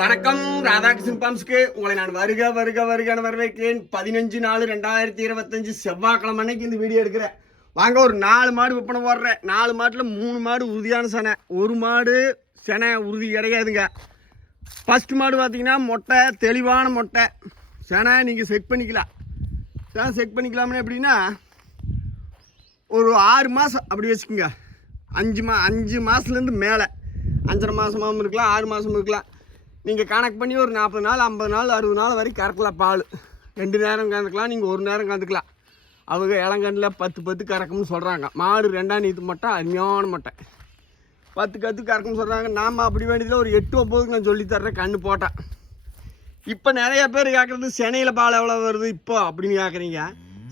வணக்கம். ராதாகிருஷ்ணன் பம்ஸ்க்கு உங்களை நான் வருக வருக வருக வரவேற்கிறேன். பதினஞ்சு நாலு ரெண்டாயிரத்தி இருபத்தஞ்சு செவ்வாய்க்கிழமை அன்னைக்கு இந்த வீடியோ எடுக்கிறேன். வாங்க ஒரு நாலு மாடு விற்பனை போடுறேன். நாலு மாட்டில் மூணு மாடு உறுதியான சனை. ஒரு மாடு செனை உறுதி கிடையாதுங்க. ஃபஸ்ட் மாடு பார்த்தீங்கன்னா மொட்டை தெளிவான மொட்டை. செனை நீங்கள் செக் பண்ணிக்கலாம். செனை செக் பண்ணிக்கலாம்னு எப்படின்னா ஒரு ஆறு மாதம் அப்படி வச்சுக்கோங்க. அஞ்சு மா அஞ்சு மாதத்துலேருந்து மேலே. அஞ்சரை மாதமாகவும் இருக்கலாம் ஆறு மாதமும் இருக்கலாம். நீங்கள் கணக்கு பண்ணி ஒரு நாற்பது நாள் ஐம்பது நாள் அறுபது நாள் வரைக்கும் கறக்கலாம் பால். ரெண்டு நேரம் கறந்துக்கலாம் நீங்கள் ஒரு நேரம் கறந்துக்கலாம். அவங்க இளங்கண்ணில் பத்து பத்து கறக்கும்னு சொல்கிறாங்க மாடு ரெண்டாம் நீத்து மட்டும் அருமையான மட்டை. பத்து கற்று கறக்கும்னு சொல்கிறாங்க நாம் அப்படி வேண்டியதில் ஒரு எட்டு ஒம்பதுக்கு நான் சொல்லித்தர்றேன் கண்ணு போட்டேன் இப்போ நிறைய பேர் கேட்குறது சென்னையில் பால் எவ்வளோ வருது இப்போ? அப்படின்னு கேட்குறீங்க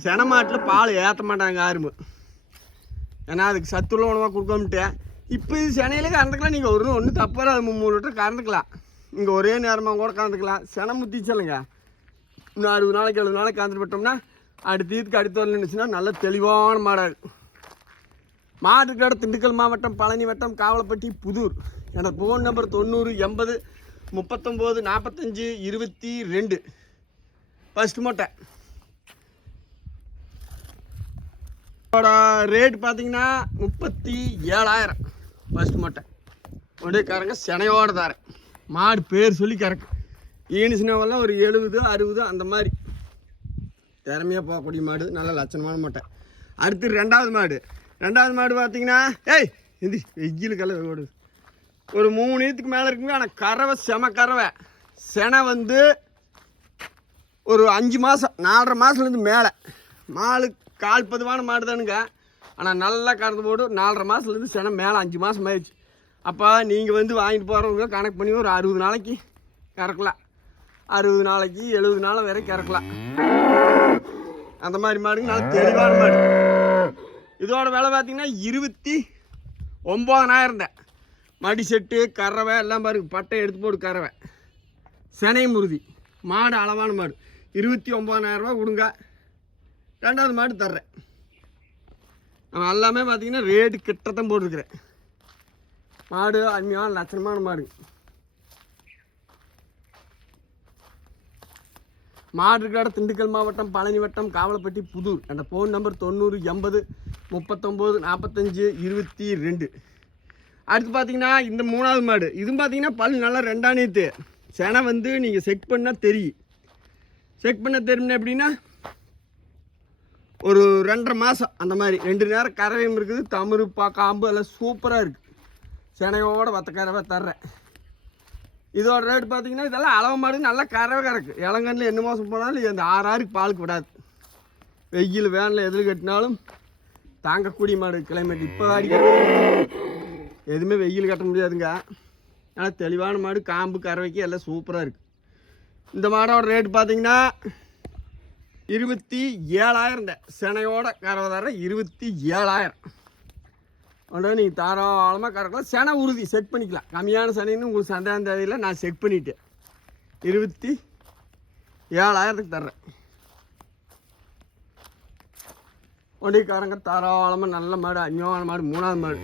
சென மாட்டில் பால் ஏற்ற மாட்டாங்க யாருமே. ஏன்னா அதுக்கு சத்துள்ள உணவாக கொடுக்கோம்ட்டு இப்போ இது சென்னையில் கறந்துக்கலாம். நீங்கள் ஒரு ஒன்றும் தப்பு அது மூணு லிட்டர் கறந்துக்கலாம். இங்கே ஒரே நேரமாக கூட கறந்துக்கலாம் செனை முத்திச்சலுங்க இன்னும் அறுபது நாளைக்கு எழுபது நாளைக்கு கறந்துட்டு போட்டோம்னா அடுத்த இதுக்கு அடுத்து வரல இருந்துச்சுன்னா நல்ல தெளிவான மாடல். இருக்கும் மாடு திண்டுக்கல் மாவட்டம் பழனி வட்டம் காவலப்பட்டி புதூர். என்னோட ஃபோன் நம்பர் தொண்ணூறு எண்பது முப்பத்தொம்போது நாற்பத்தஞ்சு இருபத்தி ரெண்டு. ஃபஸ்ட் மொட்டை. இதோட ரேட் பார்த்தீங்கன்னா முப்பத்தி ஏழாயிரம். ஃபஸ்ட் மொட்டை. உடையக்காரங்க செனையோட தாரேன். மாடு பேர் சொல்லி கறக்கு. ஈனிசினவெல்லாம் ஒரு எழுபது அறுபது அந்த மாதிரி. திறமையாக போகக்கூடிய மாடு நல்ல லட்சணமான மாட்டை. அடுத்து ரெண்டாவது மாடு. ரெண்டாவது மாடு பார்த்தீங்கன்னா ஏய் இது கலர் ஓடுது. ஒரு மூணு இதுக்கு மேலே இருக்குங்க ஆனால் கறவை செம கறவை. செனை வந்து ஒரு அஞ்சு மாதம் நாலரை மாதத்துலேருந்து மேலே. மாடு கால் பதுவான மாடு தானுங்க. ஆனால் நல்லா கறந்து போட்டு நாலரை மாதத்துலேருந்து செனை மேலே அஞ்சு மாதம் ஆயிடுச்சு. அப்போ நீங்கள் வந்து வாங்கிட்டு போகிறவங்க கணக்கு பண்ணி ஒரு அறுபது நாளைக்கு கறக்கலாம். அறுபது நாளைக்கு எழுபது நாள் வரை கறக்கலாம். அந்த மாதிரி மாடுங்க நல்லா தெளிவான மாடு. இதோட விலை பார்த்திங்கன்னா இருபத்தி ஒம்பதனாயிரம் தான். மடி செட்டு கறவை எல்லாம் பாருங்க பட்டை எடுத்து போட்டு கறவை. செனை முருதி மாடு அளவான மாடு. இருபத்தி ஒம்பதனாயிரரூபா கொடுங்க. ரெண்டாவது மாடு தர்றேன். எல்லாமே பார்த்திங்கன்னா ரேட்டு கிட்டத்தான் போட்டிருக்கிறேன். மாடு அருமையான லட்சணமான மாடு. மாடு கடை திண்டுக்கல் மாவட்டம் பழனி வட்டம் காவலப்பட்டி புதூர். என்ற ஃபோன் நம்பர் தொண்ணூறு எண்பது முப்பத்தொம்போது நாற்பத்தஞ்சு இருபத்தி ரெண்டு. அடுத்து பார்த்தீங்கன்னா இந்த மூணாவது மாடு. இதுவும் பார்த்தீங்கன்னா பல் நல்லா ரெண்டாம் நேற்று செனை வந்து நீங்கள் செக் பண்ணால் தெரியும். செக் பண்ண தெரியும்னா எப்படின்னா ஒரு ரெண்டரை மாதம் அந்த மாதிரி. ரெண்டு நேரம் கறவையும் இருக்குது தமிழ் பா காம்பு எல்லாம் சூப்பராக இருக்குது செனையோட வத்த கறவை தர்றேன். இதோட ரேட் பார்த்தீங்கன்னா இதெல்லாம் அளவு மாடு நல்லா கறவை கறக்கு. இளங்கண்ணில் என்ன மாதம் போனாலும் இந்த ஆறு ஆறுக்கு பாலுக்கு விடாது வெயில் வேனில் எதில் கட்டினாலும் தாங்கக்கூடிய மாடு கிளைமேட் இப்போ அடிக்கிறது எதுவுமே வெயில் கட்ட முடியாதுங்க. ஆனால் தெளிவான மாடு காம்பு கறவைக்கு எல்லாம் சூப்பராக இருக்குது இந்த மாடோட ரேட் பார்த்தீங்கன்னா இருபத்தி ஏழாயிரம் தான். செனையோட கறவை தர இருபத்தி ஏழாயிரம். உடனே நீங்கள் தாராளமாக கறக்கலாம். செனை உறுதி. செக் பண்ணிக்கலாம். கம்மியான சனைன்னு உங்களுக்கு சந்தேகம் தேவையில்லை. நான் செக் பண்ணிவிட்டேன் இருபத்தி ஏழாயிரத்துக்கு தர்றேன். ஒண்டிக்காரங்க தாராளமாக நல்ல மாடு அஞ்ஞான மாடு மூணாவது மாடு.